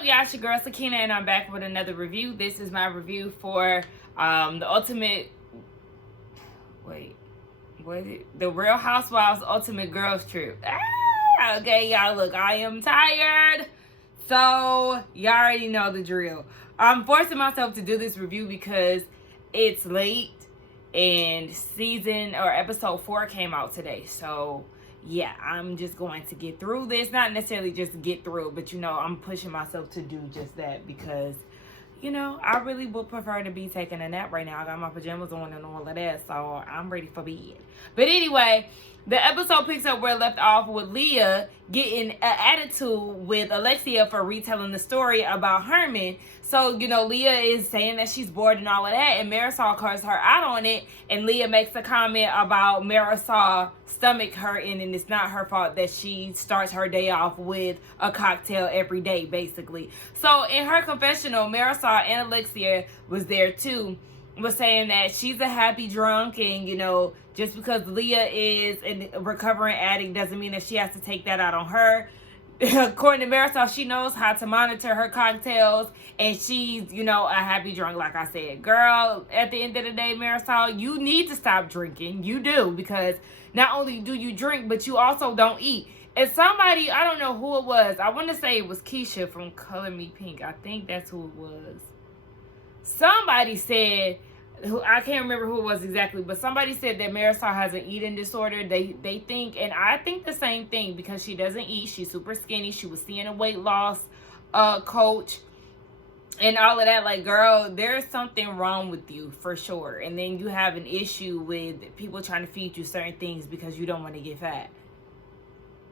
up, y'all? It's your girl Sakina, and I'm back with another review. This is my review for the Real Housewives Ultimate Girls Trip. Okay, y'all, look, I am tired, so y'all already know the drill. I'm forcing myself to do this review because it's late and episode 4 came out today, so yeah, I'm just going to get through this. Not necessarily just get through, but I'm pushing myself to do just that because I really would prefer to be taking a nap right now. I got my pajamas on and all of that, so I'm ready for bed. But anyway, the episode picks up where it left off with Leah getting an attitude with Alexia for retelling the story about Herman. So, Leah is saying that she's bored and all of that, and Marisol calls her out on it, and Leah makes a comment about Marisol stomach hurting, and it's not her fault that she starts her day off with a cocktail every day, basically. So, in her confessional, Marisol and Alexia was there too, was saying that she's a happy drunk, and just because Leah is a recovering addict doesn't mean that she has to take that out on her. According to Marisol, she knows how to monitor her cocktails, and she's a happy drunk, like I said. Girl, at the end of the day, Marisol, you need to stop drinking. You do, because not only do you drink, but you also don't eat. And somebody, I don't know who it was, I want to say it was Keisha from Color Me Pink. I think that's who it was. Somebody said, I can't remember who it was exactly, but somebody said that Marisol has an eating disorder. They think, and I think the same thing, because she doesn't eat. She's super skinny. She was seeing a weight loss coach and all of that. Like, girl, there's something wrong with you for sure. And then you have an issue with people trying to feed you certain things because you don't want to get fat.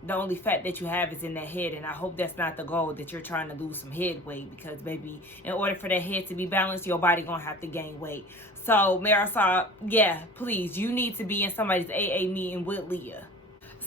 The only fat that you have is in that head, and I hope that's not the goal, that you're trying to lose some head weight, because baby, in order for that head to be balanced, your body gonna have to gain weight. So Marisol, yeah, please, you need to be in somebody's AA meeting with Leah.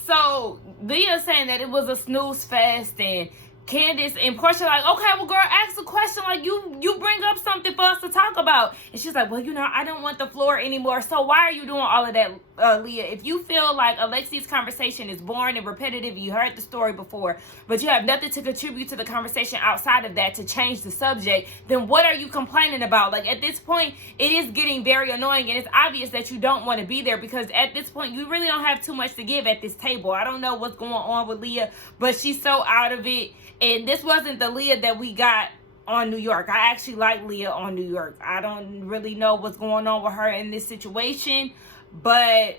So Leah saying that it was a snooze fest, and Candace and Portia like, okay, well, girl, ask a question. Like, you bring up something for us to talk about. And she's like, well, I don't want the floor anymore. So why are you doing all of that, Leah? If you feel like Alexi's conversation is boring and repetitive, you heard the story before, but you have nothing to contribute to the conversation outside of that to change the subject, then what are you complaining about? Like, at this point, it is getting very annoying, and it's obvious that you don't want to be there, because at this point, you really don't have too much to give at this table. I don't know what's going on with Leah, but she's so out of it. And this wasn't the Leah that we got on New York. I actually like Leah on New York. I don't really know what's going on with her in this situation. But,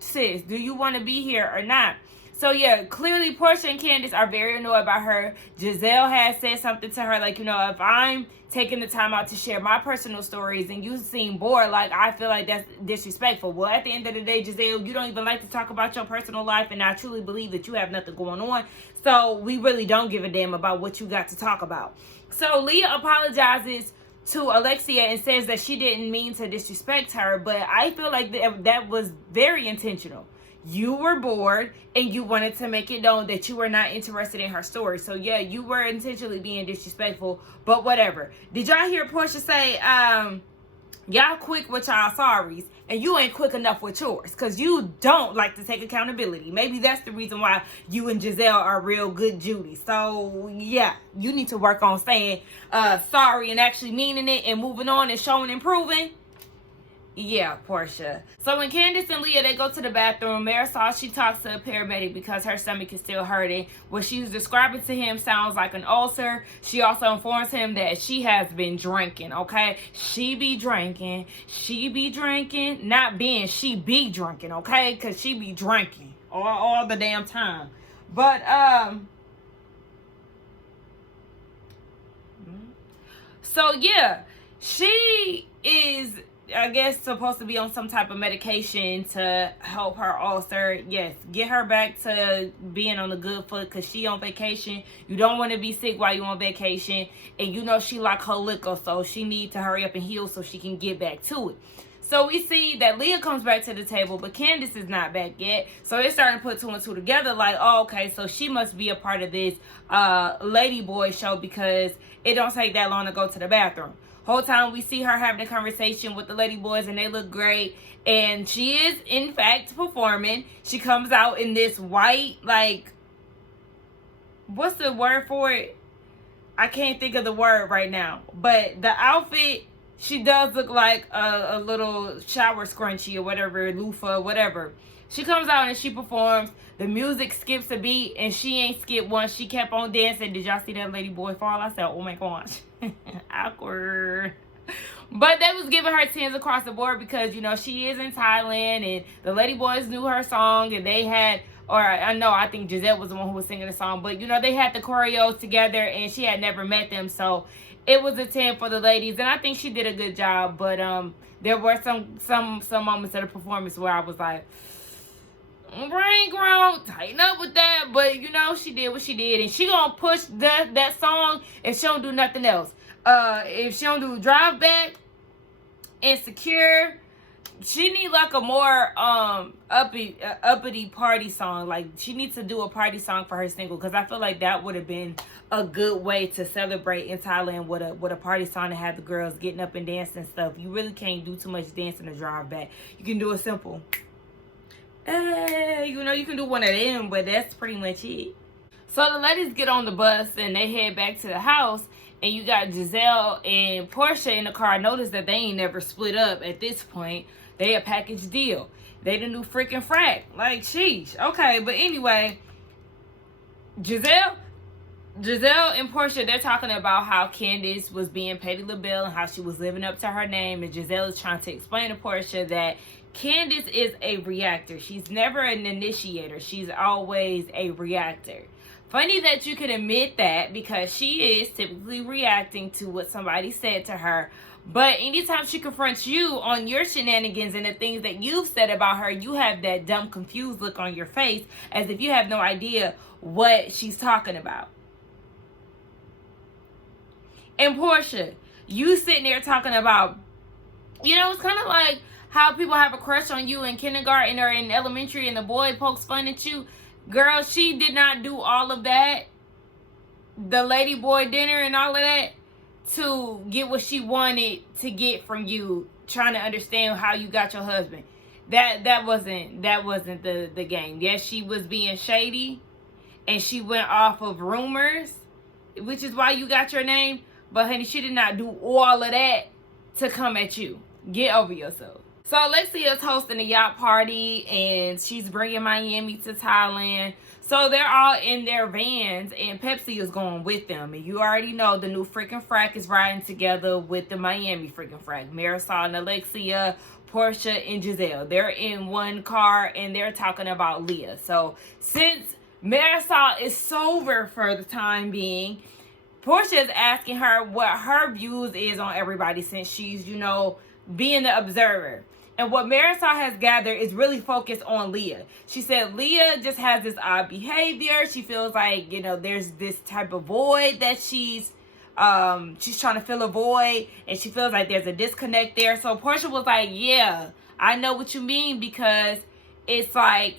sis, do you want to be here or not? So, yeah, clearly Portia and Candace are very annoyed by her. Giselle has said something to her, like, if I'm taking the time out to share my personal stories and you seem bored, like, I feel like that's disrespectful. Well, at the end of the day, Giselle, you don't even like to talk about your personal life, and I truly believe that you have nothing going on. So we really don't give a damn about what you got to talk about. So Leah apologizes to Alexia and says that she didn't mean to disrespect her, but I feel like that was very intentional. You were bored and you wanted to make it known that you were not interested in her story. So yeah, you were intentionally being disrespectful, but whatever. Did y'all hear Portia say, y'all quick with y'all sorries and you ain't quick enough with yours, because you don't like to take accountability. Maybe that's the reason why you and Giselle are real good Judy. So yeah, you need to work on saying sorry and actually meaning it and moving on and showing and proving. Yeah, Portia. So when Candace and Leah, they go to the bathroom, Marisol, she talks to a paramedic because her stomach is still hurting. What she was describing to him sounds like an ulcer. She also informs him that she has been drinking, okay? She be drinking. She be drinking. Not being, she be drinking, okay? Because she be drinking all the damn time. But, so yeah, she is, I guess, supposed to be on some type of medication to help her ulcer. Yes, get her back to being on a good foot, because she on vacation. You don't want to be sick while you on vacation. And she like her liquor, so she need to hurry up and heal so she can get back to it. So we see that Leah comes back to the table, but Candace is not back yet. So they're starting to put 2 and 2 together, like, oh, okay, so she must be a part of this ladyboy show, because it don't take that long to go to the bathroom. Whole time we see her having a conversation with the lady boys, and they look great, and she is in fact performing. She comes out in this white, like, what's the word for it? I can't think of the word right now, but the outfit, she does look like a little shower scrunchie or whatever, loofah, whatever. She comes out and she performs. The music skips a beat, and she ain't skipped one. She kept on dancing. Did y'all see that lady boy fall? I said, oh my gosh. Awkward. But they was giving her 10s across the board because, you know, she is in Thailand, and the lady boys knew her song, and they had, or I know, I think Giselle was the one who was singing the song, but, you know, they had the choreos together, and she had never met them, so it was a 10 for the ladies, and I think she did a good job. But there were some moments of the performance where I was like, brain grown, tighten up with that. But, you know, she did what she did, and she gonna push that song if she don't do nothing else. If she don't do Drive Back, Insecure, she need like a more uppity party song. Like, she needs to do a party song for her single, because I feel like that would have been a good way to celebrate in Thailand with a party song to have the girls getting up and dancing and stuff. You really can't do too much dancing to Drive Back. You can do a simple, hey, you know, you can do one of them, but that's pretty much it. So the ladies get on the bus and they head back to the house, and you got Giselle and Portia in the car. Notice that they ain't never split up at this point. They a package deal. They the new freaking frack. Like, sheesh. Okay, but anyway, Giselle and Portia, they're talking about how Candace was being Petty LaBelle and how she was living up to her name. And Giselle is trying to explain to Portia that Candace is a reactor. She's never an initiator. She's always a reactor. Funny that you could admit that, because she is typically reacting to what somebody said to her. But anytime she confronts you on your shenanigans and the things that you've said about her, you have that dumb, confused look on your face as if you have no idea what she's talking about. And Portia, you sitting there talking about, you know, it's kind of like how people have a crush on you in kindergarten or in elementary and the boy pokes fun at you. Girl, she did not do all of that, the lady boy dinner and all of that, to get what she wanted to get from you, trying to understand how you got your husband. That wasn't the game. Yes, she was being shady, and she went off of rumors, which is why you got your name. But honey, she did not do all of that to come at you. Get over yourself. So Alexia is hosting a yacht party, and she's bringing Miami to Thailand. So they're all in their vans, and Pepsi is going with them. And you already know the new freaking frack is riding together with the Miami freaking frack. Marisol and Alexia, Portia and Giselle. They're in one car, and they're talking about Leah. So since Marisol is sober for the time being, Portia is asking her what her views is on everybody, since she's, you know, being the observer. And what Marisol has gathered is really focused on Leah. She said Leah just has this odd behavior. She feels like, you know, there's this type of void that she's trying to fill a void, and she feels like there's a disconnect there. So Portia was like, yeah, I know what you mean, because it's like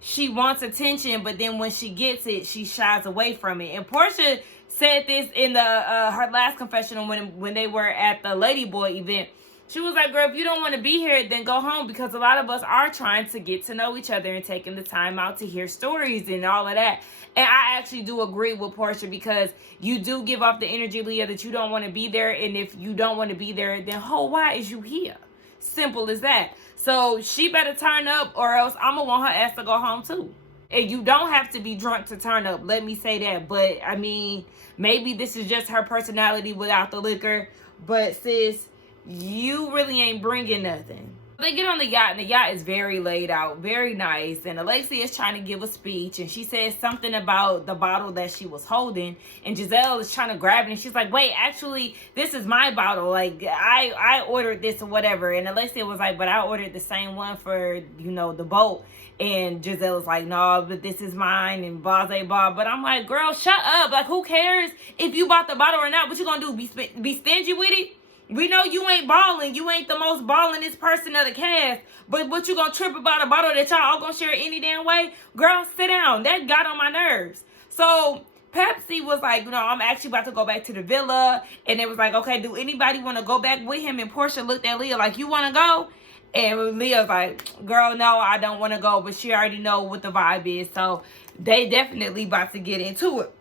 she wants attention, but then when she gets it, she shies away from it. And Portia said this in the her last confessional when they were at the ladyboy event. She was like, girl, if you don't want to be here, then go home, because a lot of us are trying to get to know each other and taking the time out to hear stories and all of that. And I actually do agree with Portia, because you do give off the energy, Leah, that you don't want to be there. And if you don't want to be there, then why is you here? Simple as that. So she better turn up, or else I'm going to want her ass to go home too. And you don't have to be drunk to turn up. Let me say that. But, I mean, maybe this is just her personality without the liquor. But, sis, you really ain't bringing nothing. They get on the yacht, and the yacht is very laid out, very nice. And Alexia is trying to give a speech, and she says something about the bottle that she was holding. And Giselle is trying to grab it, and she's like, wait, actually, this is my bottle. Like, I ordered this or whatever. And Alexia was like, but I ordered the same one for, you know, the boat. And Giselle was like, no, but this is mine, and blase blah. But I'm like, girl, shut up. Like, who cares if you bought the bottle or not? What you gonna do, be stingy with it? We know you ain't balling. You ain't the most ballingest person of the cast. But what you gonna trip about a bottle that y'all all gonna share any damn way? Girl, sit down. That got on my nerves. So Pepsi was like, you know, I'm actually about to go back to the villa. And it was like, okay, do anybody want to go back with him? And Portia looked at Leah like, you want to go? And Leah's like, girl, no, I don't want to go. But she already know what the vibe is. So they definitely about to get into it.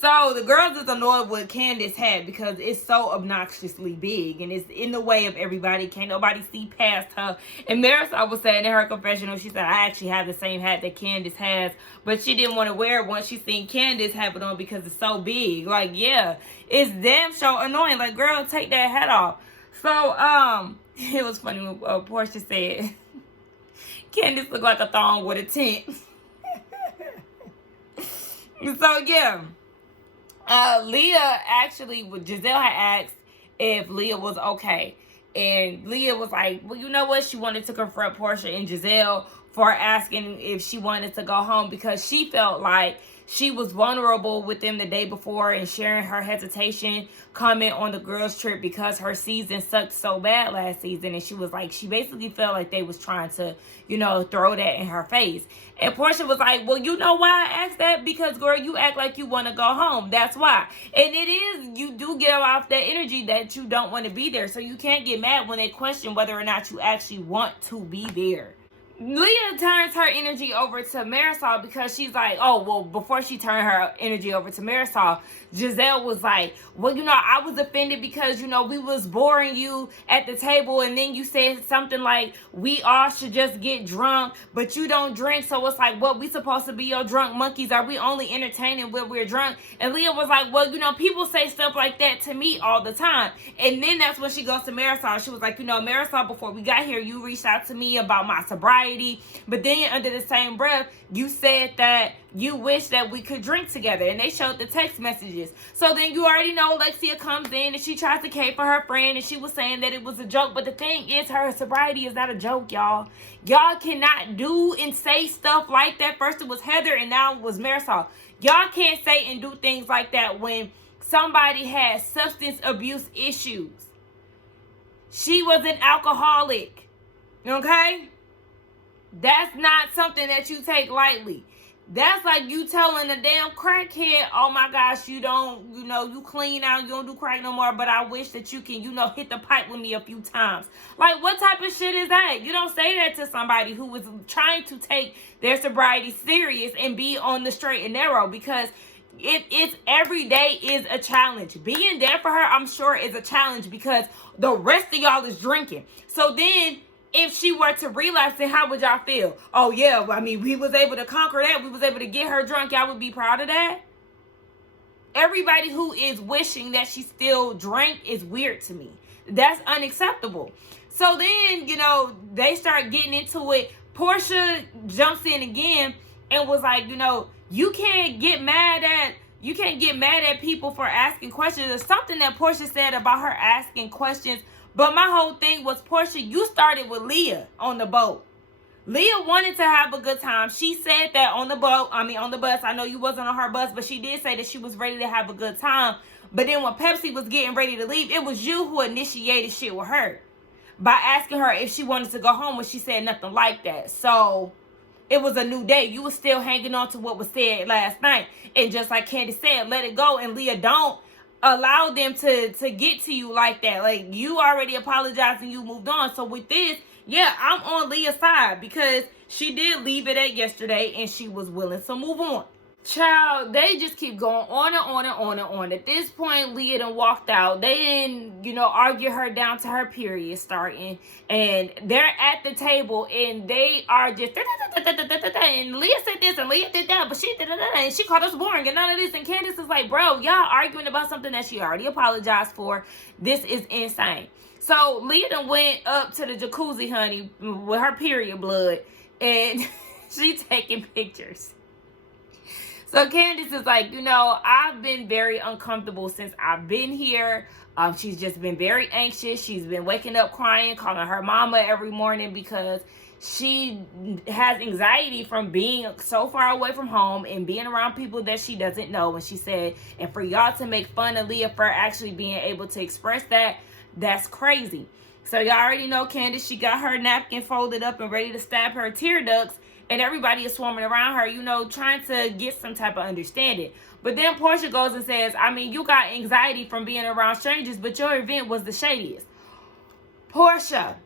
So the girls is annoyed with Candace hat because it's so obnoxiously big and it's in the way of everybody. Can't nobody see past her. And Marisol was saying in her confessional, she said, I actually have the same hat that Candace has, but she didn't want to wear it once she seen Candace have it on because it's so big. Like, yeah, it's damn so annoying. Like, girl, take that hat off. So, it was funny when Portia said, Candace looked like a thong with a tent. So, yeah. Leah actually, Giselle had asked if Leah was okay. And Leah was like, well, you know what? She wanted to confront Portia and Giselle for asking if she wanted to go home because she felt like she was vulnerable with them the day before and sharing her hesitation comment on the girls trip because her season sucked so bad last season. And she was like, she basically felt like they was trying to, throw that in her face. And Portia was like, well, you know why I asked that? Because, girl, you act like you want to go home. That's why. And it is, you do get off that energy that you don't want to be there. So you can't get mad when they question whether or not you actually want to be there. Leah turns her energy over to Marisol because she's like, oh, well, before she turned her energy over to Marisol, Giselle was like, well, I was offended because, we was boring you at the table and then you said something like, we all should just get drunk, but you don't drink. So it's like, what, we supposed to be your drunk monkeys? Are we only entertaining when we're drunk? And Leah was like, well, people say stuff like that to me all the time. And then that's when she goes to Marisol. She was like, Marisol, before we got here, you reached out to me about my sobriety. But then under the same breath, you said that you wish that we could drink together. And they showed the text messages. So then you already know Alexia comes in and she tries to cape for her friend. And she was saying that it was a joke. But the thing is, her sobriety is not a joke, y'all. Y'all cannot do and say stuff like that. First it was Heather and now it was Marisol. Y'all can't say and do things like that when somebody has substance abuse issues. She was an alcoholic. Okay? That's not something that you take lightly. That's like you telling a damn crackhead, oh my gosh, you don't, you clean out, you don't do crack no more, but I wish that you can, hit the pipe with me a few times. Like, what type of shit is that? You don't say that to somebody who was trying to take their sobriety serious and be on the straight and narrow, because it's every day is a challenge. Being there for her, I'm sure, is a challenge because the rest of y'all is drinking. So then, if she were to relapse, then how would y'all feel? Oh, yeah, we was able to conquer that. We was able to get her drunk. Y'all would be proud of that? Everybody who is wishing that she still drank is weird to me. That's unacceptable. So then, they start getting into it. Portia jumps in again and was like, you can't get mad at people for asking questions. There's something that Portia said about her asking questions. But my whole thing was, Portia, you started with Leah on the boat. Leah wanted to have a good time. She said that on the bus. I know you wasn't on her bus, but she did say that she was ready to have a good time. But then when Pepsi was getting ready to leave, it was you who initiated shit with her by asking her if she wanted to go home when she said nothing like that. So it was a new day. You were still hanging on to what was said last night. And just like Candace said, let it go. And Leah, don't allow them to get to you like that. Like, you already apologized and you moved on. So with this, yeah, I'm on Leah's side because she did leave it at yesterday and she was willing to move on. Child, they just keep going on and on and on and on. At this point, Leah done walked out. They didn't, argue her down to her period starting. And they're at the table and they are just, and Leah said this and Leah did that, but she did that, and she called us boring and none of this. And Candace is like, bro, y'all arguing about something that she already apologized for. This is insane. So Leah done went up to the jacuzzi, honey, with her period blood, and she taking pictures. So Candace is like, I've been very uncomfortable since I've been here. She's just been very anxious. She's been waking up crying, calling her mama every morning because she has anxiety from being so far away from home and being around people that she doesn't know. And she said, and for y'all to make fun of Leah for actually being able to express that, that's crazy. So y'all already know Candace, she got her napkin folded up and ready to stab her tear ducts. And everybody is swarming around her, trying to get some type of understanding. But then Portia goes and says, you got anxiety from being around strangers, but your event was the shadiest. Portia,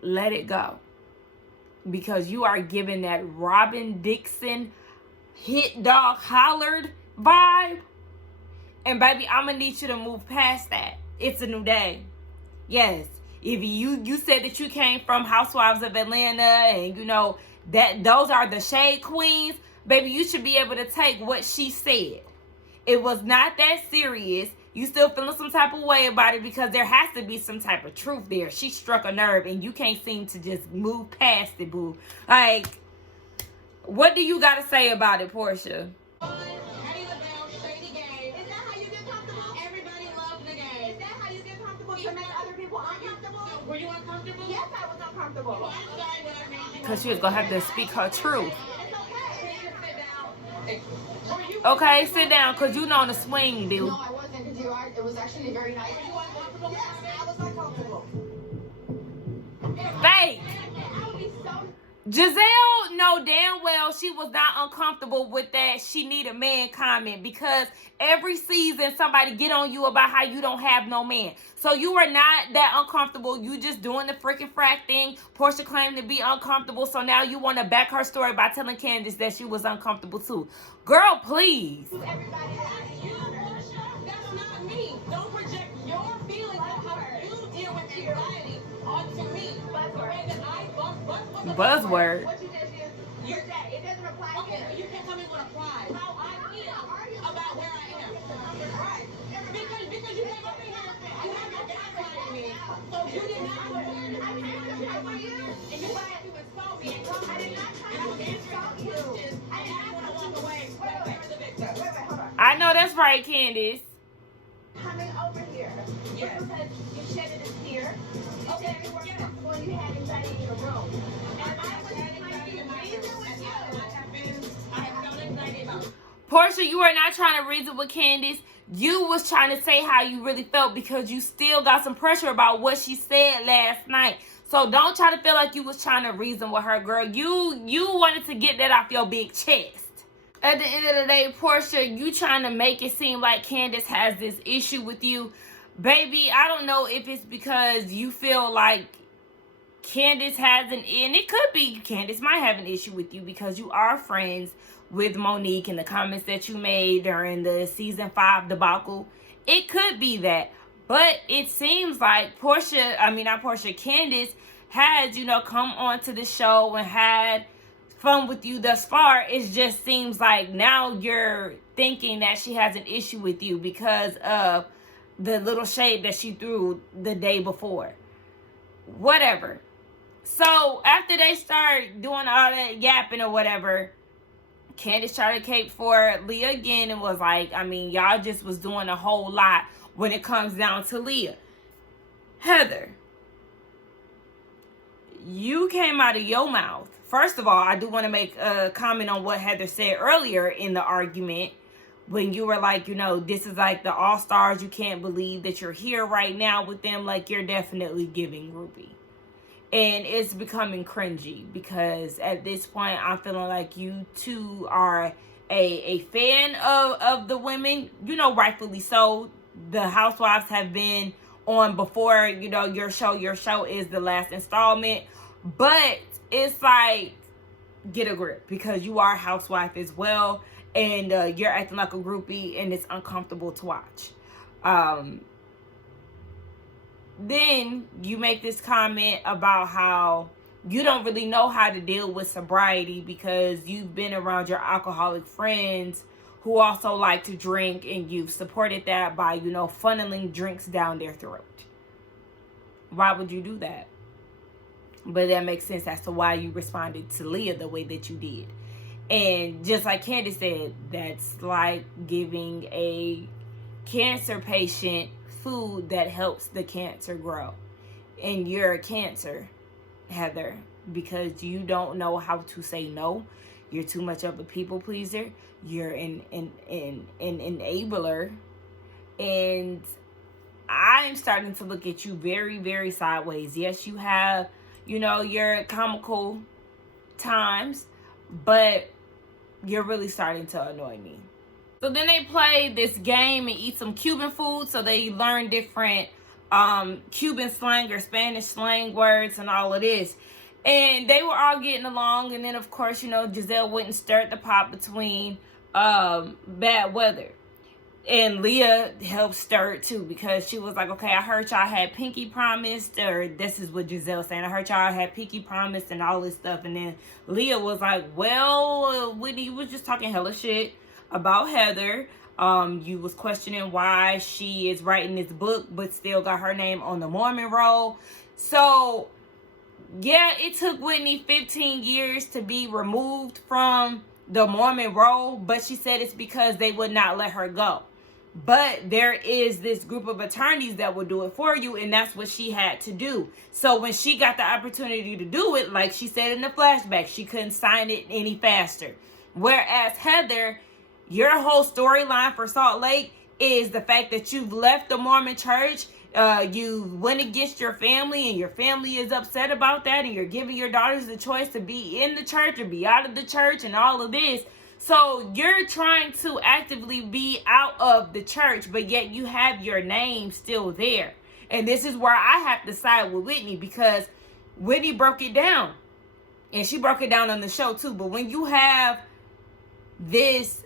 let it go. Because you are giving that Robin Dixon hit dog hollered vibe. And baby, I'm gonna need you to move past that. It's a new day. Yes. If you said that you came from Housewives of Atlanta and you know that those are the shade queens, baby, you should be able to take what she said. It was not that serious. You still feeling some type of way about it because there has to be some type of truth there. She struck a nerve and you can't seem to just move past it, boo. Like, what do you got to say about it, Portia? Were you uncomfortable? Yes, I was uncomfortable. Because she was going to have to speak her truth. Okay, sit down, because you know the swing, dude. No, I wasn't, because it was actually very nice. Were you uncomfortable? Yes, I was uncomfortable. Fake. Giselle know damn well she was not uncomfortable with that she need a man comment, because every season somebody get on you about how you don't have no man. So you were not that uncomfortable. You just doing the freaking frack thing. Portia claimed to be uncomfortable, so now you want to back her story by telling Candace that she was uncomfortable too. Girl, please. Everybody has you, Portia. That's not me. Don't project your feelings on how you deal with anxiety onto me. But the way that I buzzword. What you just used, you're dead. It doesn't apply to you. You can't tell me what applies. How I feel about where I am. Right. Because you came up in here, you have your gaslighting me. So you did not put me in the you. And you wanted to insult me and come. I did not try to insult you. I did not want to walk away. Wait, hold on. I know that's right, Candace. Coming over here. Yes. Because you shedded a tear. Okay, you were comfortable and you had anxiety in your room. And I was trying to reason with you. I have felt anxiety about it. Portia, you are not trying to reason with Candace. You was trying to say how you really felt because you still got some pressure about what she said last night. So don't try to feel like you was trying to reason with her, girl. You wanted to get that off your big chest. At the end of the day, Portia, you trying to make it seem like Candace has this issue with you. Baby, I don't know if it's because you feel like Candace has and it could be Candace might have an issue with you because you are friends with Monique and the comments that you made during the season 5 debacle. It could be that. But it seems like Candace has, come onto the show and had fun with you thus far. It just seems like now you're thinking that she has an issue with you because of the little shade that she threw the day before. Whatever. So after they start doing all that yapping or whatever, Candace tried to cape for Leah again and was like, y'all just was doing a whole lot when it comes down to Leah. Heather, you came out of your mouth. First of all, I do want to make a comment on what Heather said earlier in the argument when you were like, this is like the all-stars. You can't believe that you're here right now with them. Like, you're definitely giving groupie. And it's becoming cringy because at this point, I'm feeling like you two are a fan of the women. Rightfully so. The Housewives have been on before, your show. Your show is the last installment. But it's like, get a grip because you are a housewife as well. And you're acting like a groupie and it's uncomfortable to watch. Then you make this comment about how you don't really know how to deal with sobriety because you've been around your alcoholic friends who also like to drink, and you've supported that by, funneling drinks down their throat. Why would you do that? But that makes sense as to why you responded to Leah the way that you did. And just like Candace said, that's like giving a cancer patient food that helps the cancer grow. And you're a cancer, Heather, because you don't know how to say no. You're too much of a people pleaser. You're an enabler. And I'm starting to look at you very, very sideways. Yes, you have, your comical times, but you're really starting to annoy me. So then they play this game and eat some Cuban food. So they learn different Cuban slang or Spanish slang words and all of this. And they were all getting along. And then, of course, Giselle went and stirred the pot between bad weather. And Leah helped stir it too, because she was like, okay, I heard y'all had pinky promised, or this is what Giselle saying, I heard y'all had pinky promised and all this stuff. And then Leah was like, well, Whitney was just talking hella shit about Heather. You was questioning why she is writing this book but still got her name on the Mormon roll. So yeah, it took Whitney 15 years to be removed from the Mormon roll, but she said it's because they would not let her go. But there is this group of attorneys that will do it for you, and that's what she had to do. So when she got the opportunity to do it, like she said in the flashback, she couldn't sign it any faster. Whereas Heather, your whole storyline for Salt Lake is the fact that you've left the Mormon church. You went against your family, and your family is upset about that, and you're giving your daughters the choice to be in the church or be out of the church and all of this. So you're trying to actively be out of the church, but yet you have your name still there. And this is where I have to side with Whitney, because Whitney broke it down, and she broke it down on the show too. But when you have this,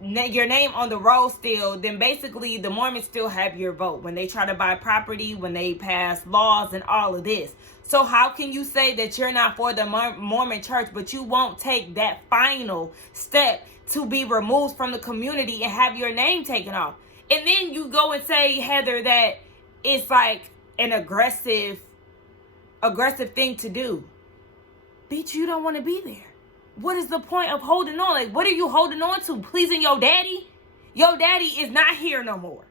your name on the roll still, then basically the Mormons still have your vote when they try to buy property, when they pass laws and all of this. So how can you say that you're not for the Mormon church, but you won't take that final step to be removed from the community and have your name taken off? And then you go and say, Heather, that it's like an aggressive thing to do. Bitch, you don't want to be there. What is the point of holding on? Like, what are you holding on to? Pleasing your daddy? Your daddy is not here no more.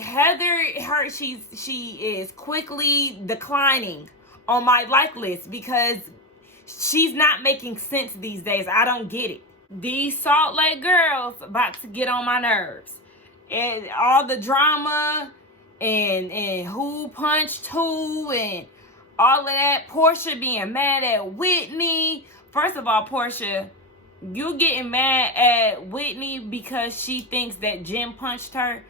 Heather, she is quickly declining on my like list, because she's not making sense these days. I don't get it. These Salt Lake girls about to get on my nerves. And all the drama and who punched who and all of that. Portia being mad at Whitney. First of all, Portia, you getting mad at Whitney because she thinks that Jim punched her.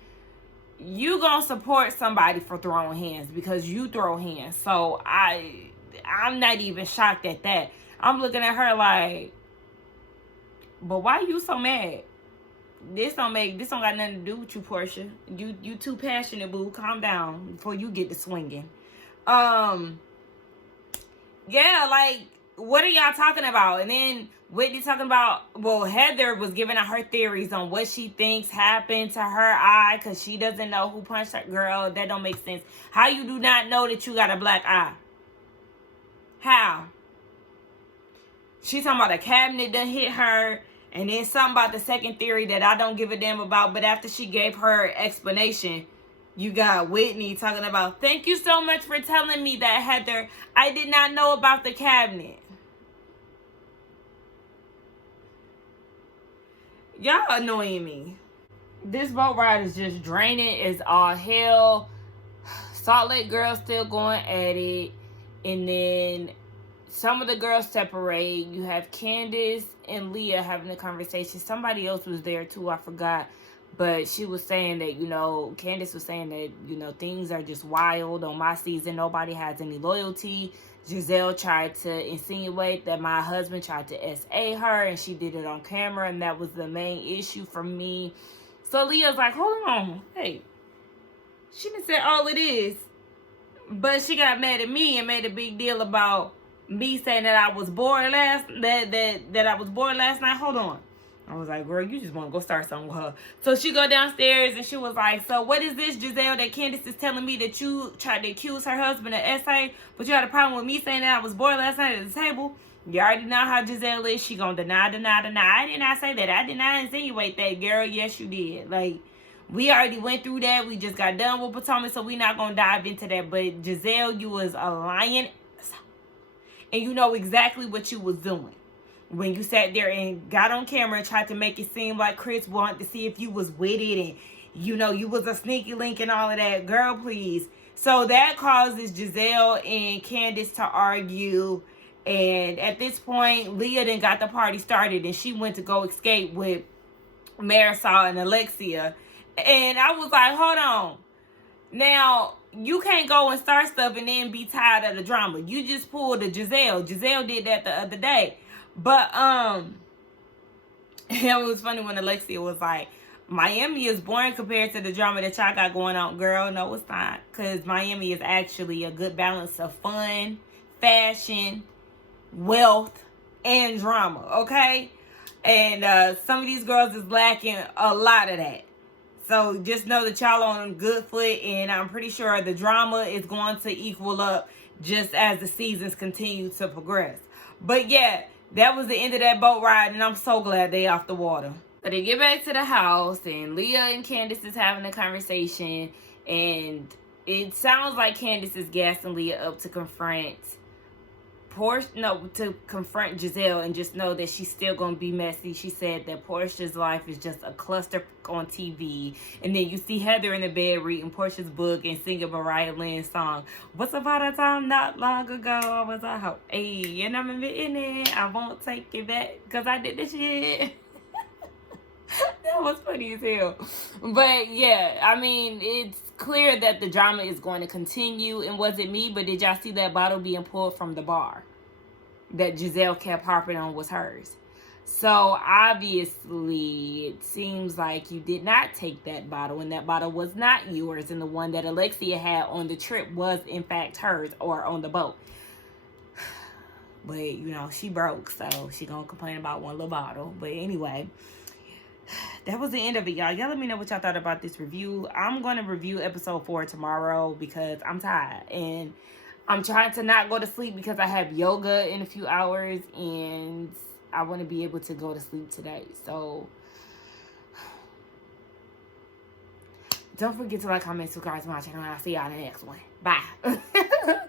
You gonna support somebody for throwing hands because you throw hands. So I'm not even shocked at that. I'm looking at her like, but why you so mad? This don't got nothing to do with you, Portia. You too passionate, boo. Calm down before you get to swinging. Yeah, like, what are y'all talking about? And then Whitney talking about, well, Heather was giving out her theories on what she thinks happened to her eye because she doesn't know who punched her. Girl, that don't make sense. How you do not know that you got a black eye? How? She talking about a cabinet done hit her, and then something about the second theory that I don't give a damn about. But after she gave her explanation, you got Whitney talking about, thank you so much for telling me that, Heather. I did not know about the cabinet. Y'all annoying me. This boat ride is just draining as all hell. Salt Lake girls still going at it. And then some of the girls separate. You have Candace and Leah having a conversation. Somebody else was there too, I forgot. But she was saying that, Candace was saying that, things are just wild on my season. Nobody has any loyalty. Giselle tried to insinuate that my husband tried to SA her, and she did it on camera, and that was the main issue for me. So Leah's like, hold on. Hey, she done said all it is. But she got mad at me and made a big deal about me saying that I was bored last night. Hold on. I was like, girl, you just want to go start something with her. So she go downstairs and she was like, so what is this, Giselle, that Candace is telling me that you tried to accuse her husband of SA, but you had a problem with me saying that I was bored last night at the table? You already know how Giselle is. She gonna deny. I did not say that. I did not insinuate that, girl. Yes, you did. Like, we already went through that. We just got done with Potomac, so we not gonna dive into that. But Giselle, you was a lion, and you know exactly what you was doing when you sat there and got on camera and tried to make it seem like Chris wanted to see if you was with it, and you was a sneaky link and all of that. Girl, please. So that causes Giselle and Candace to argue, and at this point, Leah then got the party started, and she went to go escape with Marisol and Alexia. And I was like, hold on. Now, you can't go and start stuff and then be tired of the drama. You just pulled a Giselle. Giselle did that the other day. But it was funny when Alexia was like, Miami is boring compared to the drama that y'all got going on. Girl, no, it's not. Because Miami is actually a good balance of fun, fashion, wealth, and drama, okay? And some of these girls is lacking a lot of that. So just know that y'all are on good foot, and I'm pretty sure the drama is going to equal up just as the seasons continue to progress. But yeah, that was the end of that boat ride, and I'm so glad they off the water. So they get back to the house, and Leah and Candace is having a conversation, and it sounds like Candace is gassing Leah up to confront Giselle and just know that she's still gonna be messy. She said that Portia's life is just a cluster on TV, and then you see Heather in the bed reading Portia's book and singing Mariah Lynn's song. Once upon a time, not long ago, I was a hoe. Hey, and I'm admitting it. I won't take it back because I did this shit. That was funny as hell. But yeah, I mean, it's clear that the drama is going to continue. And was it me? But did y'all see that bottle being pulled from the bar that Giselle kept harping on was hers? So obviously it seems like you did not take that bottle, and that bottle was not yours, and the one that Alexia had on the trip was in fact hers, or on the boat. But you know, she broke, so she gonna complain about one little bottle. But anyway, that was the end of it, y'all. Y'all let me know what y'all thought about this review. I'm going to review episode 4 tomorrow because I'm tired. And I'm trying to not go to sleep because I have yoga in a few hours. And I want to be able to go to sleep today. So don't forget to like, comment, subscribe to my channel. And I'll see y'all in the next one. Bye.